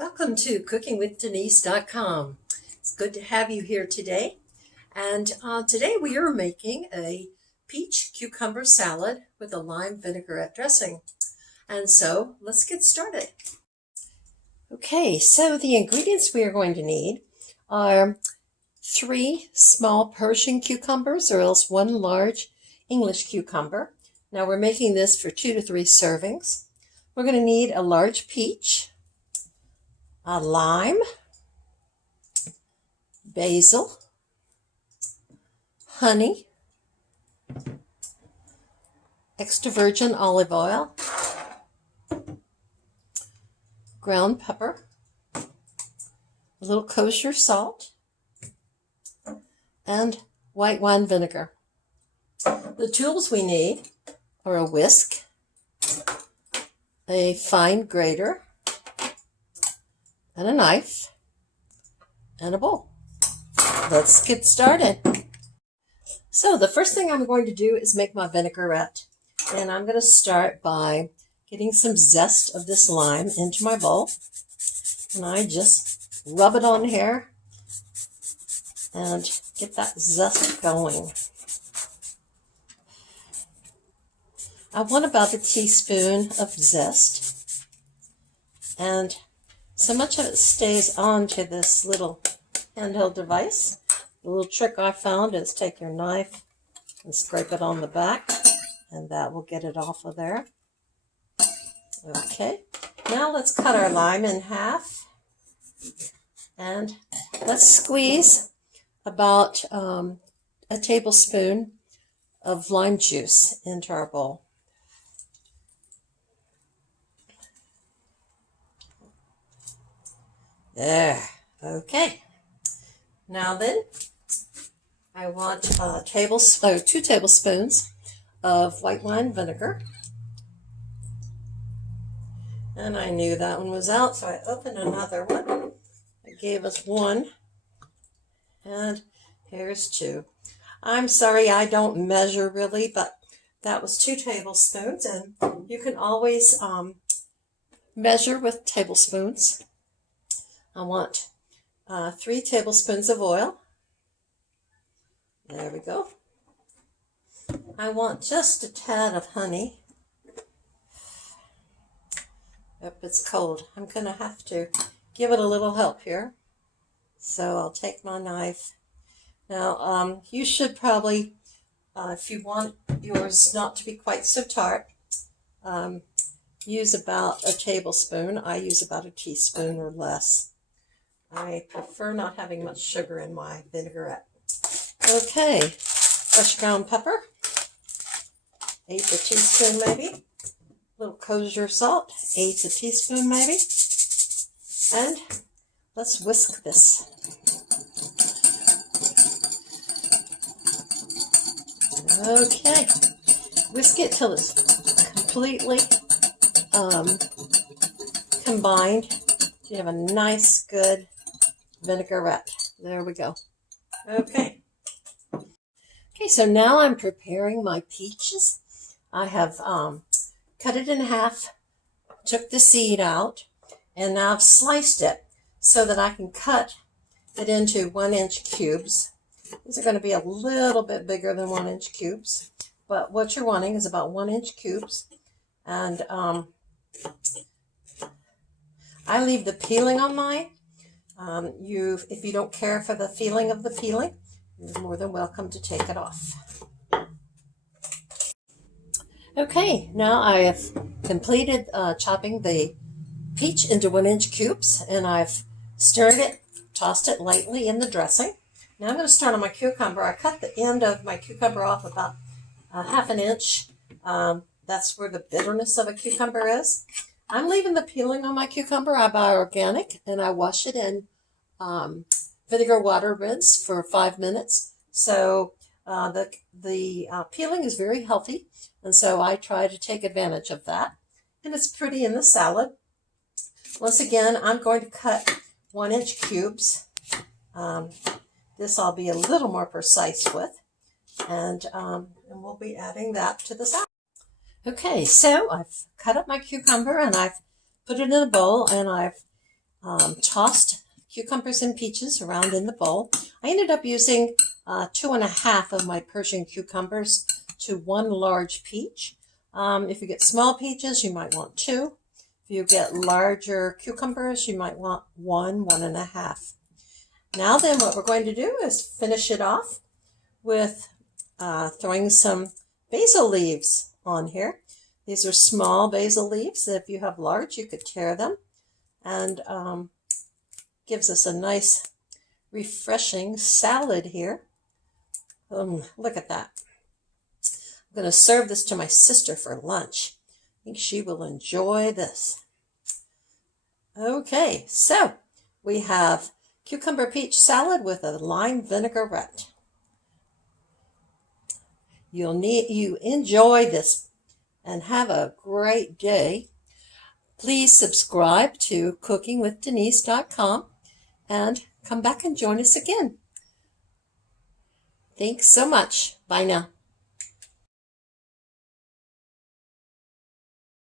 Welcome to cookingwithdenise.com. It's good to have you here today. And today we are making a peach cucumber salad with a lime vinaigrette dressing. And so let's get started. Okay, so the ingredients we are going to need are 3 small Persian cucumbers or else 1 large English cucumber. Now we're making this for 2 to 3 servings. We're going to need a large peach, a lime, basil, honey, extra virgin olive oil, ground pepper, a little kosher salt, and white wine vinegar. The tools we need are a whisk, a fine grater, and a knife, and a bowl. Let's get started. So the first thing I'm going to do is make my vinaigrette. And I'm going to start by getting some zest of this lime into my bowl. And I just rub it on here and get that zest going. I want about a teaspoon of zest. And so much of it stays onto this little handheld device. The little trick I found is take your knife and scrape it on the back, and that will get it off of there. Okay, now let's cut our lime in half, and let's squeeze about a tablespoon of lime juice into our bowl. There, okay. Now then, I want 2 tablespoons of white wine vinegar. And I knew that one was out, so I opened another one. It gave us 1, and here's 2. I'm sorry I don't measure really, but that was 2 tablespoons, and you can always measure with tablespoons. I want 3 tablespoons of oil. There we go. I want just a tad of honey. Yep, it's cold. I'm going to have to give it a little help here. So I'll take my knife. Now, you should probably, if you want yours not to be quite so tart, use about a tablespoon. I use about a teaspoon or less. I prefer not having much sugar in my vinaigrette. Okay, fresh ground pepper, 1/8 a teaspoon maybe. A little kosher salt, 1/8 a teaspoon maybe. And let's whisk this. Okay, whisk it till it's completely combined. You have a nice, good vinaigrette. There we go. Okay. Okay, so now I'm preparing my peaches. I have cut it in half, took the seed out, and now I've sliced it so that I can cut it into 1-inch cubes. These are going to be a little bit bigger than 1-inch cubes, but what you're wanting is about 1-inch cubes. And I leave the peeling on mine. If you don't care for the feeling of the peeling, you're more than welcome to take it off. Okay, now I have completed chopping the peach into 1-inch cubes, and I've stirred it, tossed it lightly in the dressing. Now I'm going to start on my cucumber. I cut the end of my cucumber off about 1/2 inch. That's where the bitterness of a cucumber is. I'm leaving the peeling on my cucumber. I buy organic, and I wash it in vinegar water rinse for 5 minutes. So the peeling is very healthy, and so I try to take advantage of that. And it's pretty in the salad. Once again, I'm going to cut 1-inch cubes. This I'll be a little more precise with, and we'll be adding that to the salad. Okay, so I've cut up my cucumber and I've put it in a bowl, and I've tossed cucumbers and peaches around in the bowl. I ended up using 2.5 of my Persian cucumbers to 1 large peach. If you get small peaches, you might want 2. If you get larger cucumbers, you might want 1.5. Now then, what we're going to do is finish it off with throwing some basil leaves on here. These are small basil leaves. If you have large, you could tear them, and gives us a nice refreshing salad here. Look at that. I'm going to serve this to my sister for lunch. I think she will enjoy this. Okay, so we have cucumber peach salad with a lime vinaigrette. You enjoy this and have a great day. Please subscribe to cookingwithdenise.com and come back and join us again. Thanks so much. Bye now.